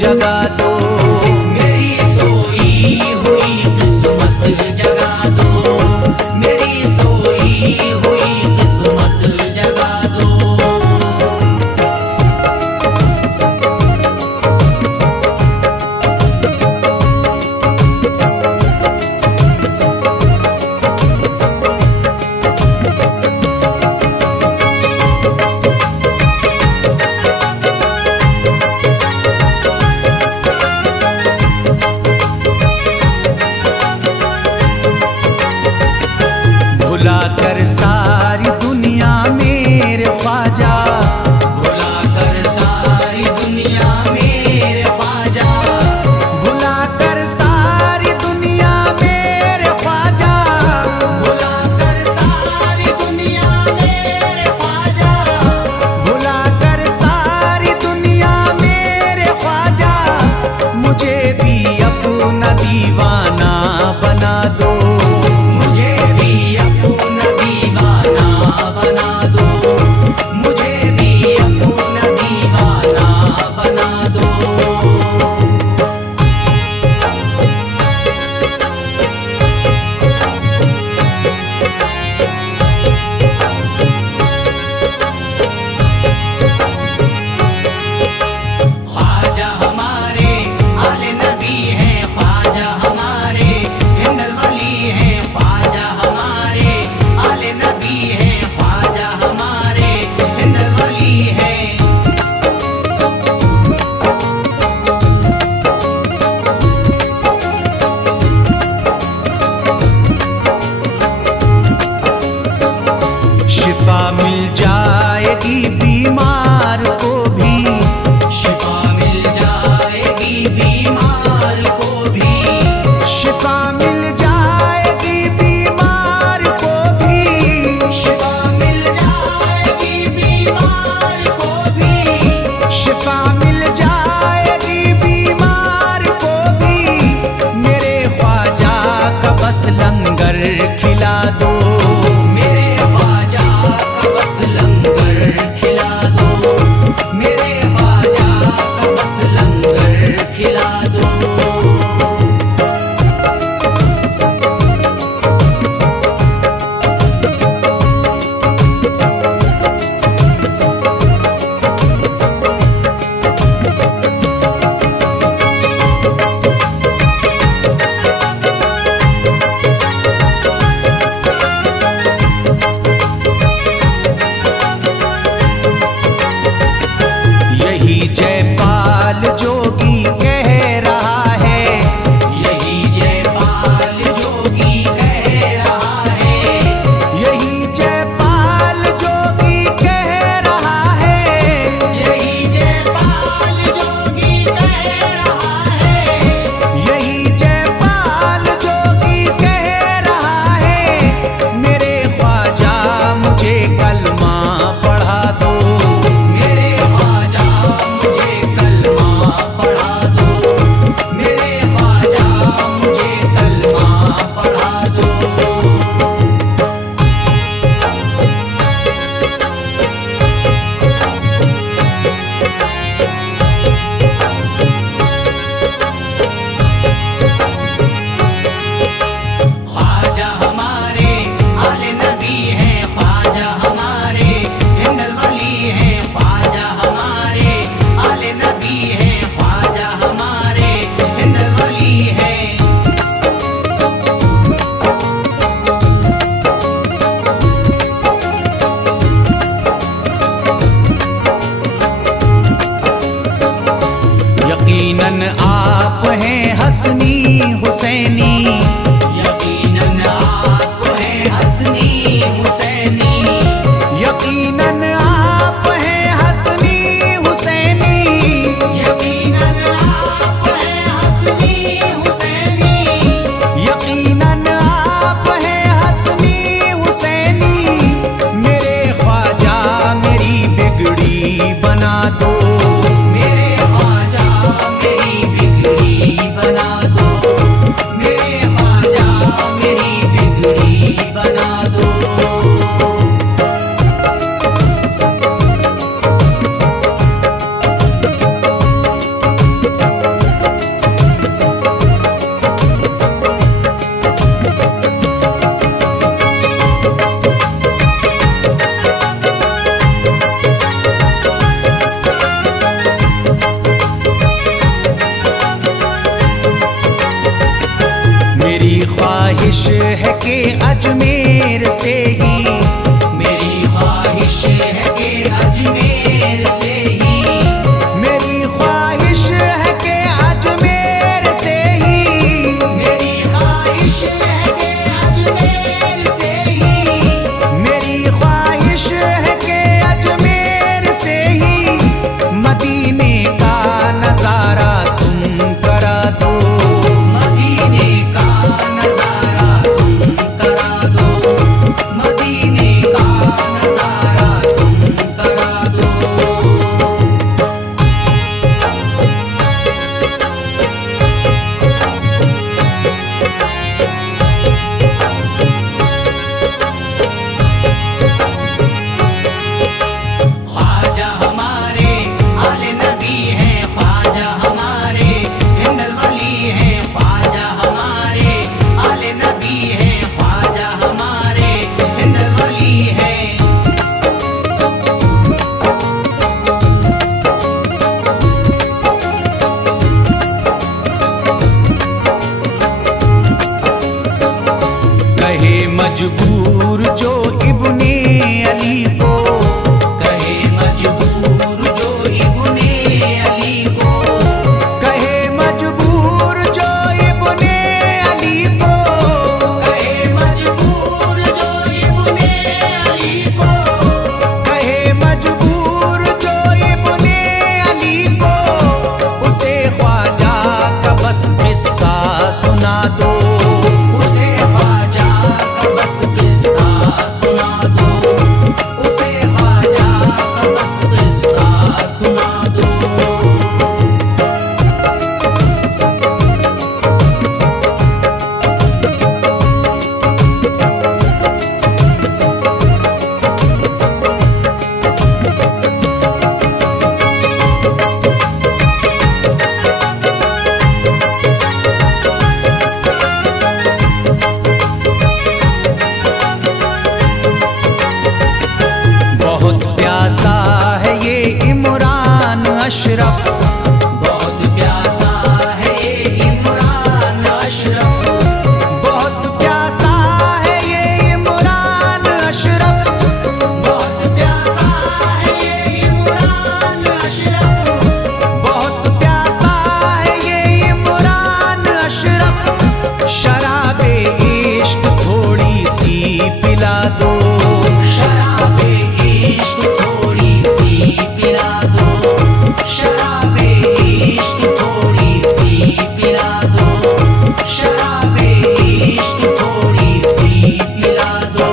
जगा दो, मेरी सोई हुई किस्मत जगा दो, मेरी सोई हुई किस्मत जगा दो। भुला कर सारी दुनिया मेरे ख्वाजा, भुला कर सारी दुनिया मेरे ख्वाजा, भुला कर सारी दुनिया मेरे ख्वाजा, भुला कर सारी दुनिया मेरे ख्वाजा, भुला कर सारी दुनिया मेरे ख्वाजा, मुझे भी अपना दीवाना बना दो, मुझे भी अपना दीवाना बना दो, मुझे भी अपना दीवाना बना दो। ख्वाजा हमारे आले नबी हैं, ख्वाजा हमारे हिंदल वली हैं, ख्वाजा हमारे आले नबी हैं, ख्वाजा हमारे हिंदल वली हैं। शिफा मिल जाएगी बीमार को भी, शिफा मिल जाएगी बीमार को भी, शिफा मिल जाएगी बीमार को भी, शिफा मिल जाएगी बीमार को भी, शिफा मिल जाएगी बीमार को भी, मेरे ख्वाजा का बस लंगर खिला दो, मेरे ख्वाजा का बस लंगर खिला दो, अशरफ, बहुत प्यासा है ये इमरान अशरफ, बहुत प्यासा है ये इमरान अशरफ, बहुत प्यासा है ये इमरान अशरफ, बहुत प्यासा है ये इमरान अशरफ। शराबे इश्क थोड़ी सी पिला दो, शराबे इश्क थोड़ी सी पिला दो, शराबे इश्क थोड़ी सी पिला दो, शराबे इश्क थोड़ी सी पिला दो।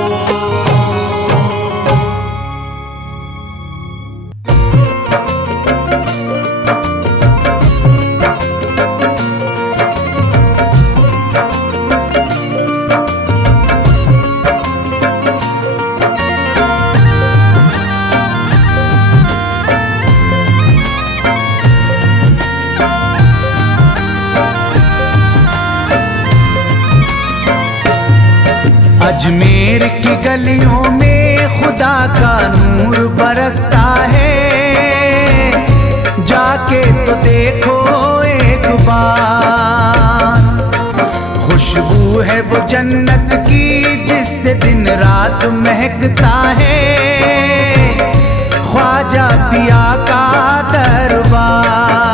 अजमेर की गलियों में खुदा का नूर बरसता है, जाके तो देखो एक बार। खुशबू है वो जन्नत की जिससे दिन रात महकता है, ख्वाजा पिया का दरबार।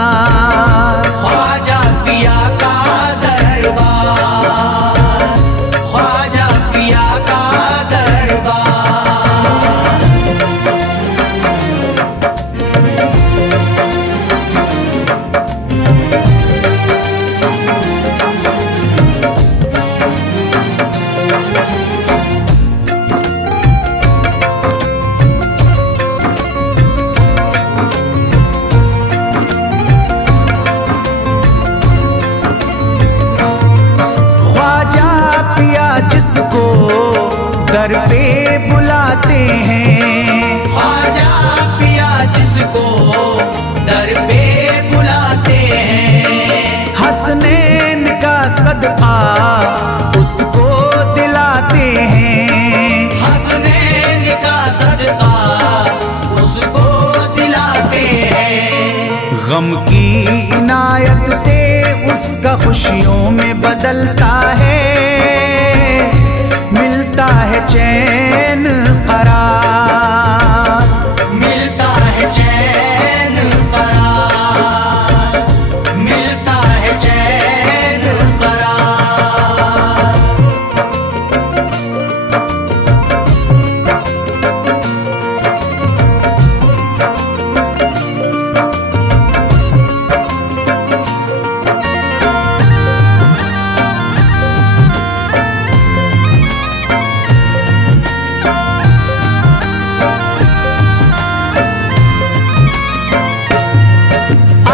ख्वाजा पिया का दरबार, ख्वाजा पिया का दरबार। ख्वाजा पिया जिसको दर पे बुलाते हैं, ख्वाजा पिया जिसको दर पे बुलाते हैं, हसनैन का सदका उसको दिलाते हैं। हसनैन का सदका उसको दिलाते हैं। गम की इनायत से उसका खुशियों में बदलता है, मिलता है चैन करार। मिलता है चैन करार, मिलता है चैन करार।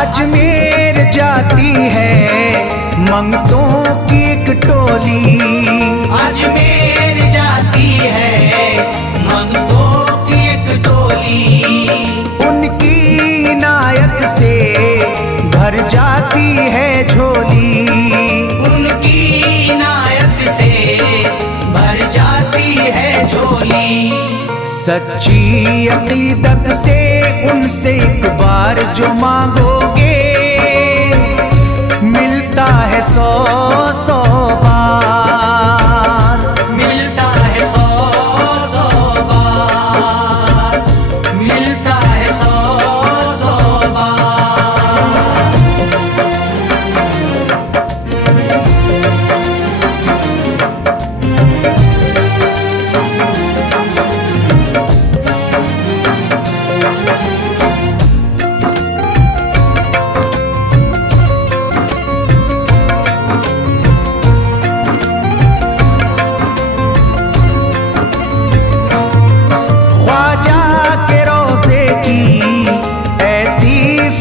अजमेर जाती है मंगतों की एक टोली, अजमेर जाती है मंगतों की एक टोली, उनकी इनायत से भर जाती है झोली। उनकी इनायत से भर जाती है झोली। सच्ची अकीदत से उनसे एक बार जो मांगोगे, मिलता है 100 बार। मिलता है 100 बार, मिलता है 100 बार।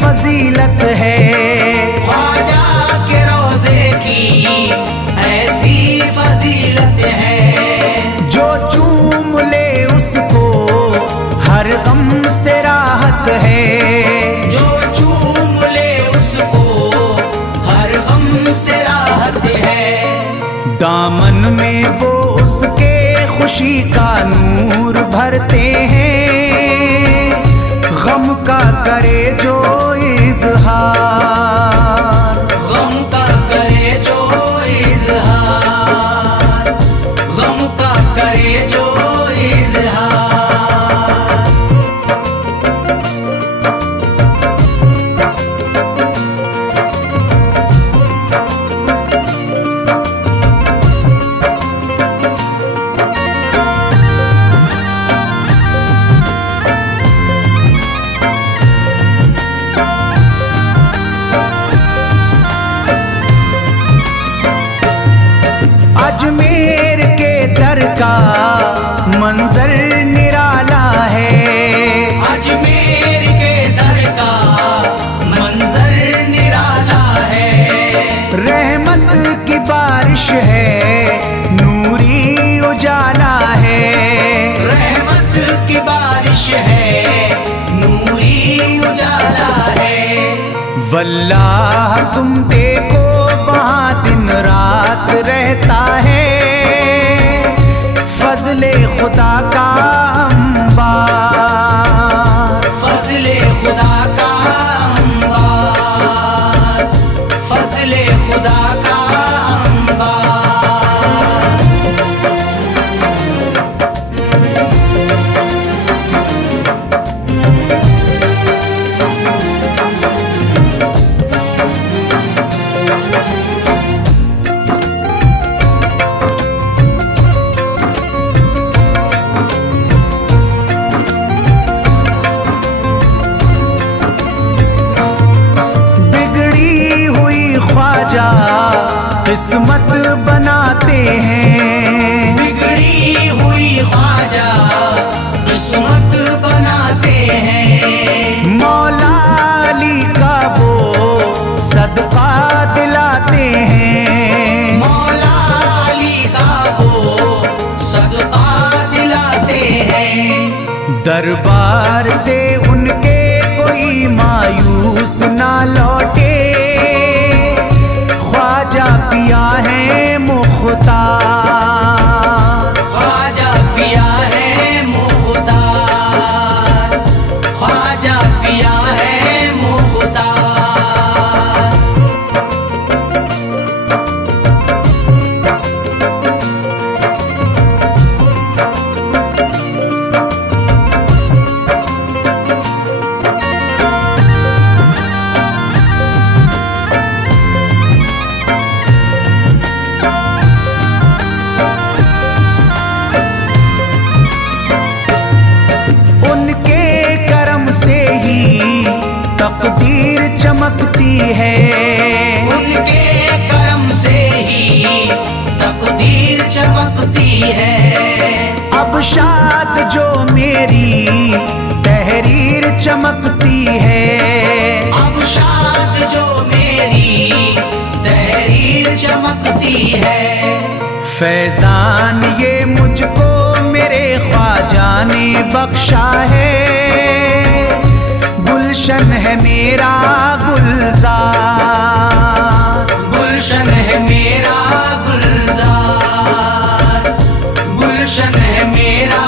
फजीलत है, ख्वाजा के रोजे की ऐसी फजीलत है, जो चूम ले उसको हर गम से राहत है। जो चूम ले उसको हर गम से राहत है। दामन में वो उसके खुशी का नूर भरते हैं, गम का करे जो वल्लाह तुम देखो वहाँ दिन रात रहता है, फजले खुदा का अंबार, फजले खुदा का अंबार, फजले खुदा का किस्मत बनाते हैं, बिगड़ी हुई ख्वाजा किस्मत बनाते हैं। मौला अली का वो सदका दिलाते हैं, मौला अली का वो सदका दिलाते हैं। दरबार से उनके कोई मायूस ना लौटे, ख्वाजा पिया है मुख्तार, ख्वाजा पिया है मुख्तार, ख्वाजा पिया है मुख्तार। तकदीर चमकती है, उनके करम से ही तकदीर चमकती है। अब शाद जो मेरी तहरीर चमकती है, अब शाद जो मेरी तहरीर चमकती है। फैजान ये मुझको मेरे ख्वाजा ने बख्शा है, गुलशन है मेरा गुलजार, गुलशन है मेरा गुलजार, गुलशन है मेरा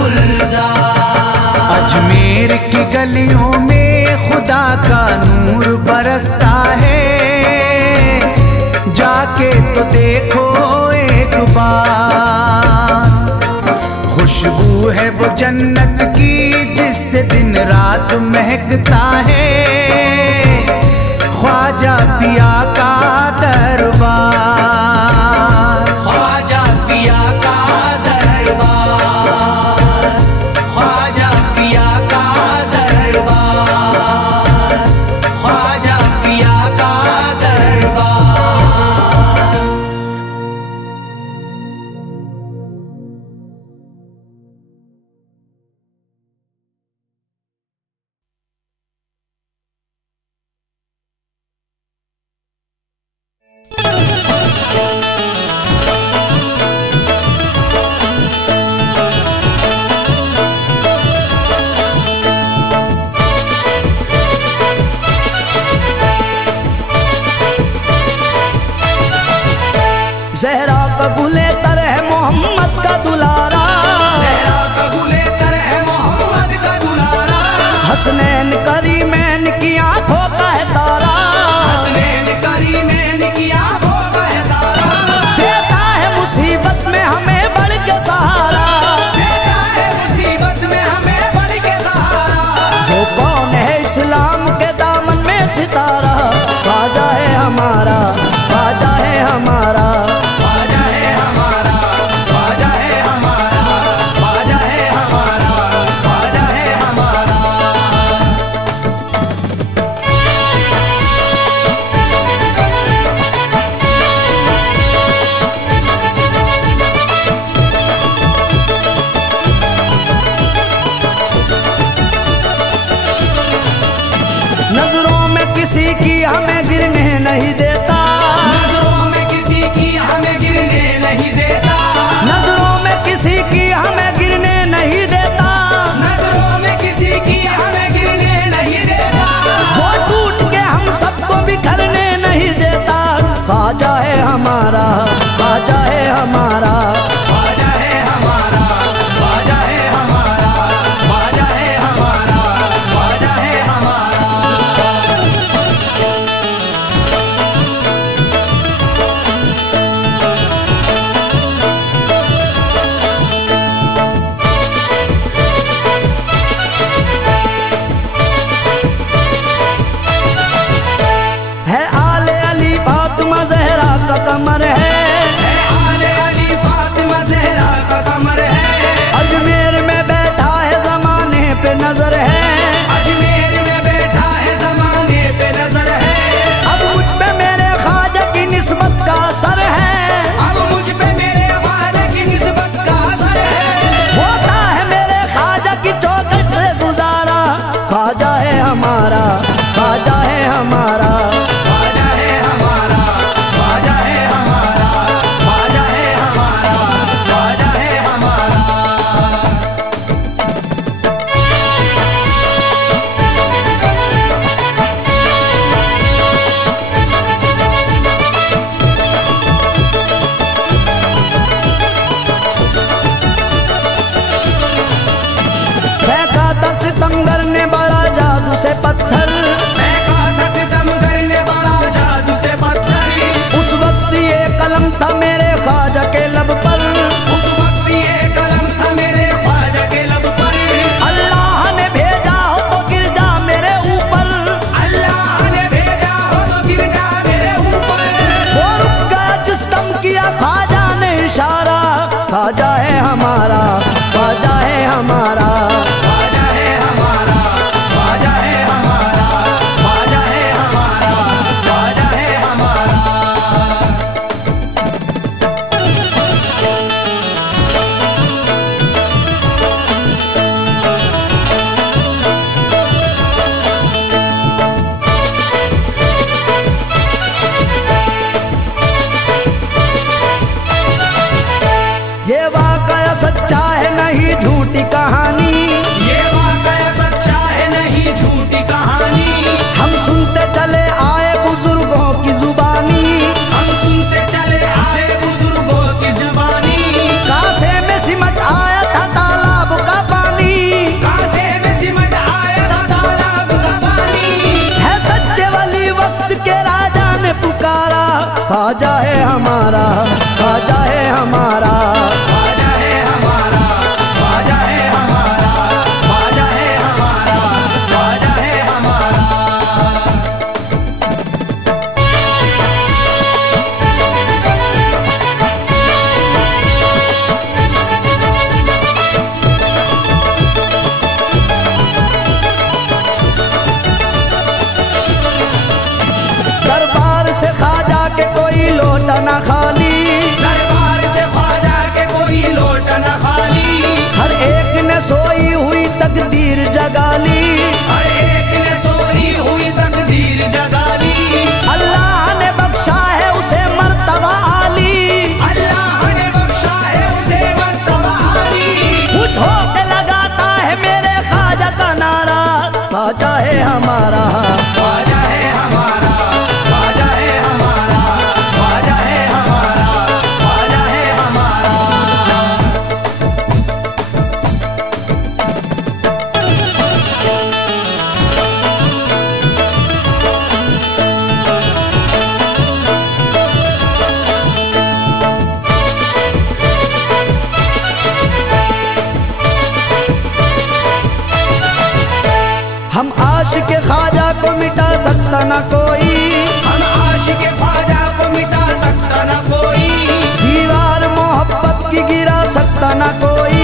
गुलजार। अजमेर की गलियों में खुदा का नूर बरसता है, जाके तो देखो एक बार, खुशबू है वो जन्नत की जिससे दिन रात महकता है, ख्वाजा पिया का दरबार, ख्वाजा पिया का दरबार, ख्वाजा पिया का दरबार, ख्वाजा पिया का दरबार। ज़हरा का गुलेतर है मोहम्मद का दुलारा, ज़हरा का गुलेतर है मोहम्मद का दुलारा, हसनैन करीमैन की आंखों का है तारा, हसनैन करीमैन की आंखों का है तारा, देता है मुसीबत में हमें बढ़ के सहारा, देता है मुसीबत में हमें बढ़ के सहारा। वो कौन है इस्लाम के दामन में सितारा, ख्वाजा है हमारा, ख्वाजा है हमारा, ख्वाजा है हमारा, ख्वाजा है हमारा, ख्वाजा है हमारा, ख्वाजा है हमारा। नजरों में किसी की हमें गिरने नहीं देता, नजरों में किसी की हमें गिरने नहीं देता, नजरों में किसी की हमें गिरने नहीं देता, नजरों में किसी की हमें गिरने नहीं देता। वो टूट के हम सब ख्वाजा है हमारा, ख्वाजा है हमारा, ख्वाजा है हमारा, ख्वाजा है हमारा, ख्वाजा है हमारा, ख्वाजा है हमारा। फेंका था सितमगर ने बड़ा जादू से पत्थर, फेंका था सितमगर ने बड़ा जादू से पत्थर। उस वक्त ये कलम था मेरे ख्वाजा के लब पर, उस वक्त ये कलम था मेरे ख्वाजा के लब पर। अल्लाह ने भेजा हो तो गिर जा मेरे ऊपर, अल्लाह ने भेजा हो तो गिर जा मेरे ऊपर। वो रुक गया जिस दम किया ख्वाजा ने इशारा, ख्वाजा है हमारा, ख्वाजा है हमारा, ख्वाजा है हमारा, ख्वाजा है हमारा, ख्वाजा है हमारा, ख्वाजा है हमारा। ये वाकया सच्चा है नहीं झूठी कहानी, ये वाकया सच्चा है नहीं झूठी कहानी। हम सुनते चले आए बुजुर्गों की जुबानी, हम सुनते चले आए बुजुर्गों की जुबानी। कासे में सिमट आया था तालाब का पानी, कासे में सिमट आया था तालाब का पानी। है सच्चे वाली वक्त के राजा ने पुकारा, ख्वाजा है हमारा, ख्वाजा है हमारा, ख्वाजा है हमारा, ख्वाजा है हमारा, ख्वाजा है हमारा, ख्वाजा है हमारा। दरबार से ख्वाजा के कोई लोटा ना खाली, दरबार से ख्वाजा के कोई लोट न खाली। हर एक ने सोई हुई तकदीर जगा ली, हर एक ने सोई हुई तकदीर जगा ली। अल्लाह ने बख्शा है उसे मर्तबा आली, अल्लाह ने बख्शा है उसे मर्तबा आली। खुश होके लगाता है मेरे ख्वाजा का नारा, ख्वाजा है हमारा, ख्वाजा है हमारा, ख्वाजा है हमारा, ख्वाजा है हमारा, ख्वाजा है हमारा। हम आशिक ख्वाजा को मिटा सकता न कोई, हम आशिक ख्वाजा को मिटा सकता न कोई। दीवार मोहब्बत की गिरा सकता न कोई,